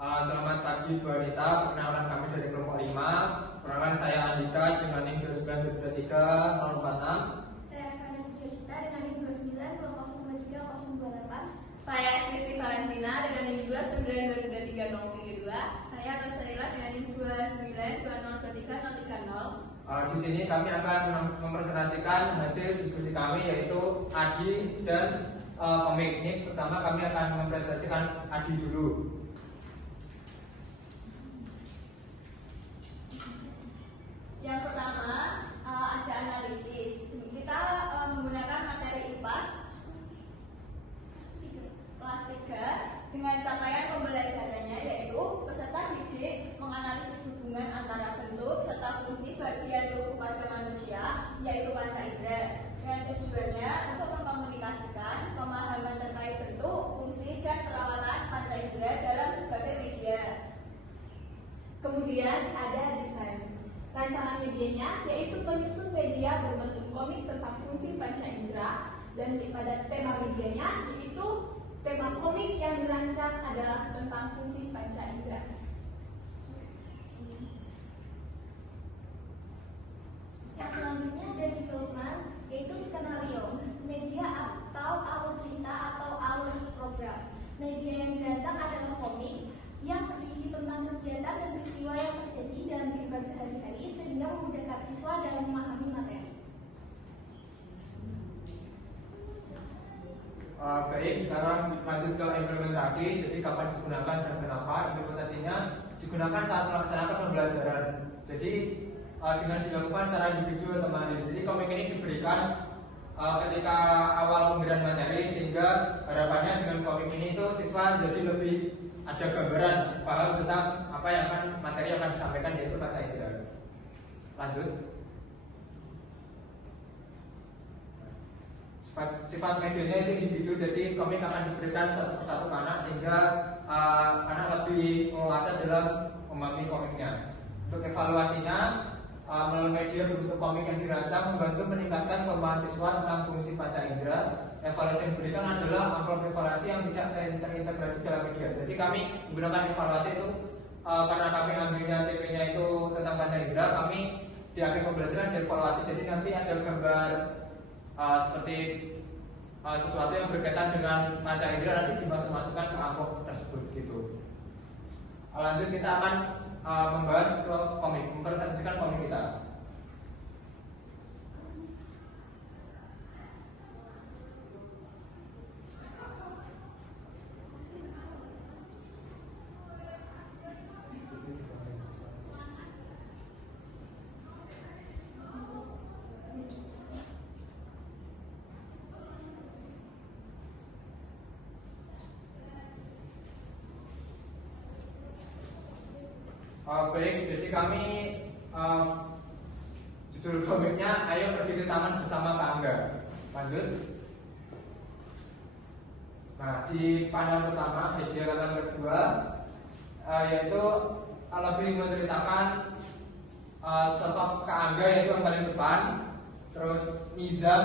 Selamat pagi Bu Anita, perkenalkan kami dari kelompok 5. Perkenalkan saya Andika dengan NIM 2923046. Saya Revani Pusyosita dengan NIM 2923028. Saya Kristi Valentina dengan NIM 2923032. Saya Rosaila dengan NIM 292023030. Di sini kami akan mempresentasikan hasil diskusi kami yaitu ADI dan komik. Ini pertama kami akan mempresentasikan ADI dulu. Yang pertama ada analisis. Kita menggunakan materi IPAS kelas 3 dengan capaian pembelajarannya yaitu peserta didik menganalisis hubungan antara bentuk serta fungsi bagian tubuh pada manusia yaitu panca indera dengan tujuannya untuk mengkomunikasikan pemahaman terkait bentuk, fungsi, dan perawatan panca indera dalam berbagai media. Kemudian ada desain. Rancangan medianya yaitu penyusun media berbentuk komik tentang fungsi panca indera, dan pada tema medianya yaitu tema komik yang dirancang adalah tentang fungsi panca indera. Yang selanjutnya ada development, yaitu skenario, media atau alur cerita atau alur program. Media yang dirancang adalah komik yang berisi tentang kegiatan dan peristiwa yang terjadi dalam kehidupan sehari-hari sehingga memudahkan siswa dalam memahami materi. Baik, sekarang lanjut ke implementasi. Jadi kapan digunakan dan kenapa? Implementasinya digunakan saat melaksanakan pembelajaran. Jadi dengan dilakukan secara individu atau mandiri. Jadi komik ini diberikan ketika awal pemberian materi sehingga harapannya dengan komik ini itu siswa jadi lebih ada gambaran paham tentang apa yang materi akan disampaikan yaitu panca indera. Lanjut. Sifat medianya itu individu, jadi komik akan diberikan satu persatu ke anak sehingga anak lebih menguasai dalam memahami komiknya. Untuk evaluasinya melalui media berbentuk komik yang dirancang membantu meningkatkan pemahaman siswa tentang fungsi panca indera. Evaluasi yang diberikan adalah amplop evaluasi yang tidak terintegrasi dalam media. Jadi kami menggunakan evaluasi itu karena kami ambilnya CP-nya itu tentang panca indera, kami di akhir pembelajaran dievaluasi. Jadi nanti ada gambar seperti sesuatu yang berkaitan dengan panca indera nanti dimasukkan ke amplop tersebut gitu. Lanjut kita akan membahas ke komik, mempresentasikan komik kita. Baik, jadi kami judul komiknya Ayo Pergi ke Taman Bersama Kak Angga. Lanjut. Nah, di panel pertama, media kata kedua, yaitu lebih menceritakan sosok Kak Angga yaitu yang paling depan, terus Nizam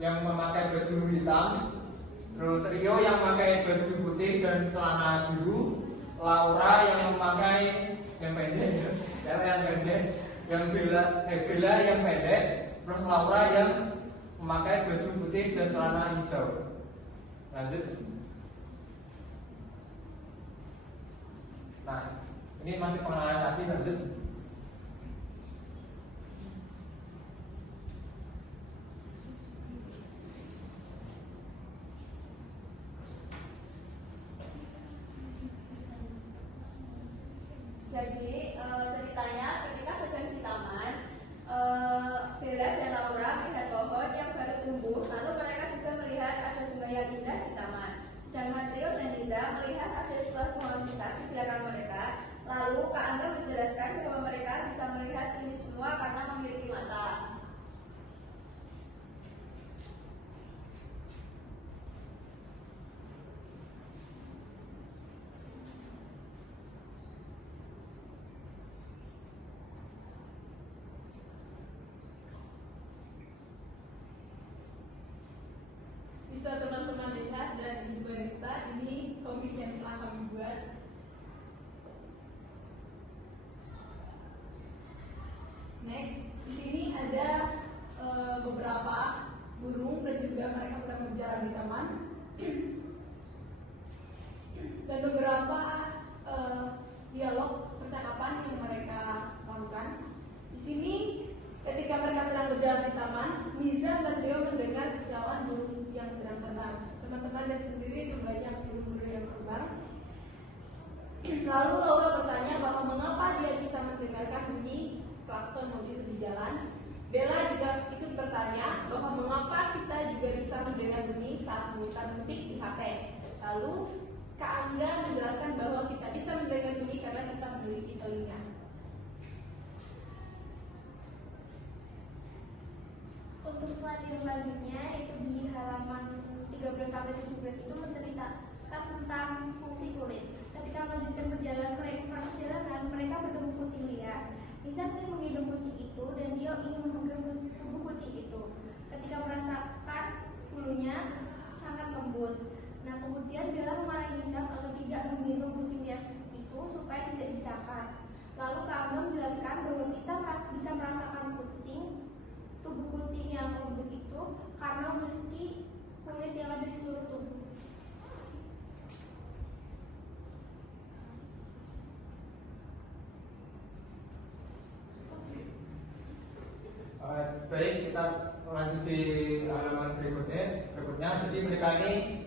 yang memakai baju hitam, terus Rio yang memakai baju putih dan celana biru, Laura yang memakai yang pendek, yang Bella yang pendek, terus Laura yang memakai baju putih dan celana hijau. Lanjut. Nah, ini masih pengenalan tadi. Lanjut. Jadi ceritanya ketika sedang di taman, Bella dan Laura melihat pohon yang baru tumbuh, lalu mereka juga melihat ada bunga yang indah di taman. Sedangkan Rio dan Liza melihat ada sebuah pohon besar di belakang mereka. Lalu Kak Angga menjelaskan bahwa mereka bisa melihat ini semua karena memiliki mata. Bisa teman-teman lihat dan Ibu Anita, ini komik yang telah kami buat. berjalan di taman, Nizam dan Rio mendengar kicauan burung yang sedang terbang. Teman-teman lihat sendiri itu banyak burung-burung yang terbang. Lalu Laura bertanya bahwa mengapa dia bisa mendengarkan bunyi klakson mobil di jalan. Bella juga ikut bertanya bahwa mengapa kita juga bisa mendengar bunyi saat memutar musik di HP. Lalu Kak Angga menjelaskan bahwa kita bisa mendengar bunyi karena kita memiliki telinga. Untuk slide yang selanjutnya itu di halaman 13-17 itu menceritakan tentang fungsi kulit. Ketika melanjutkan perjalanan mereka bertemu kucing liar. Nizam ingin menghidup kucing itu dan dia ingin memegang tubuh kucing itu. Ketika merasakan bulunya sangat lembut. Nah kemudian Bella memarahi Nizam agar tidak menghidup kucing liar itu supaya tidak dicakar. Lalu Kak Angga menjelaskan bahwa kita bisa merasakan tubuh kucing yang lembut itu karena memiliki kulit yang ada di seluruh tubuh. Baik, kita lanjut di halaman berikutnya. Jadi mereka ini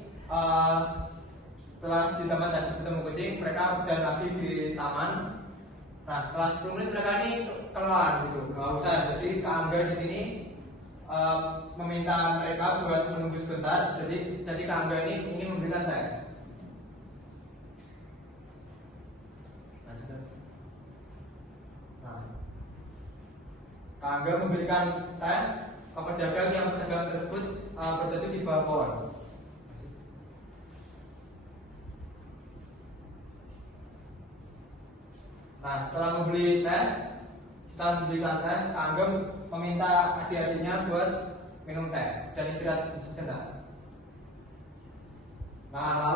setelah di taman tadi ketemu kucing, mereka berjalan lagi di taman. Nah setelah 10 menit mereka ini keluar gitu, nggak usah. Jadi Kak Angga di sini meminta mereka buat menunggu sebentar. Jadi Kak Angga ini ingin memberikan teh. Nah, Kak Angga memberikan teh ke pedagang yang pedagang tersebut berada di bawah pohon. Nah, setelah memberikan teh, Kak Angga meminta adik-adiknya buat minum teh dan istirahat sejenak. Nah,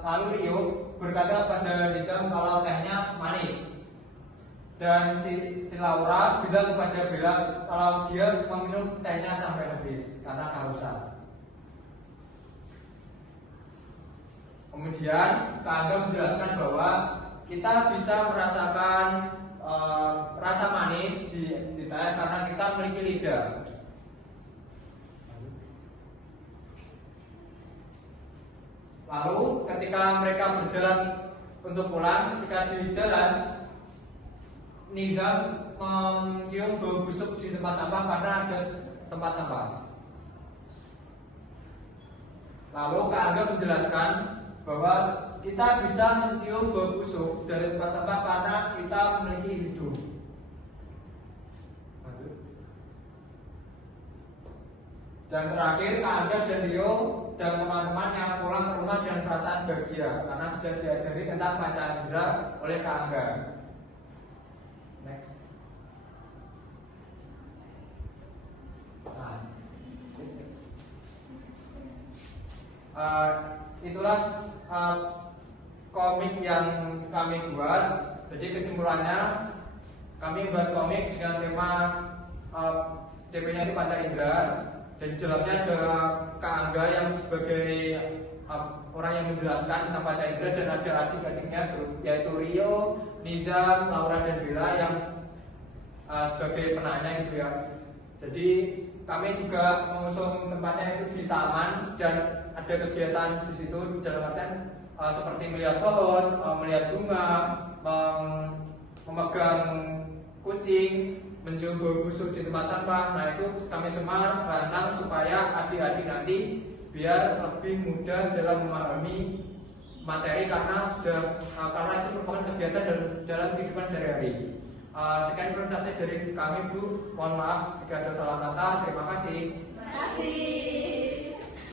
lalu Rio berkata pada Nizam kalau tehnya manis. Dan si Laura bilang kepada Bella kalau dia meminum tehnya sampai habis karena kehausan. Kemudian Kak Angga menjelaskan bahwa kita bisa merasakan rasa manis di teh karena kita memiliki lidah. Lalu ketika mereka berjalan untuk pulang, ketika di jalan Nizam mencium bau busuk di tempat sampah karena ada tempat sampah. Lalu Kak Angga menjelaskan bahwa kita bisa mencium bau busuk dari tempat sampah karena kita memiliki hidung. Dan terakhir Kak Angga dan Rio dan teman-teman yang pulang ke rumah dengan perasaan bahagia karena sudah diajari tentang pancaindera oleh Kak Angga. Next. Itulah komik yang kami buat. Jadi kesimpulannya kami membuat komik dengan tema CP-nya itu panca indera dan di dalamnya ada Kak Angga yang sebagai orang yang menjelaskan tentang panca indera dan ada adik-adiknya yaitu Rio, Nizam, Laura dan Bella yang sebagai penanya gitu ya. Jadi kami juga mengusung tempatnya itu di taman dan ada kegiatan di situ dalam artian seperti melihat pohon, melihat bunga, memegang kucing, mencium bau busuk di tempat sampah. Nah itu kami semua rancang supaya adik-adik nanti biar lebih mudah dalam memahami materi karena itu merupakan kegiatan dalam kehidupan sehari-hari. Sekian presentasi dari kami Bu. Mohon maaf jika ada salah kata. Terima kasih. Terima kasih.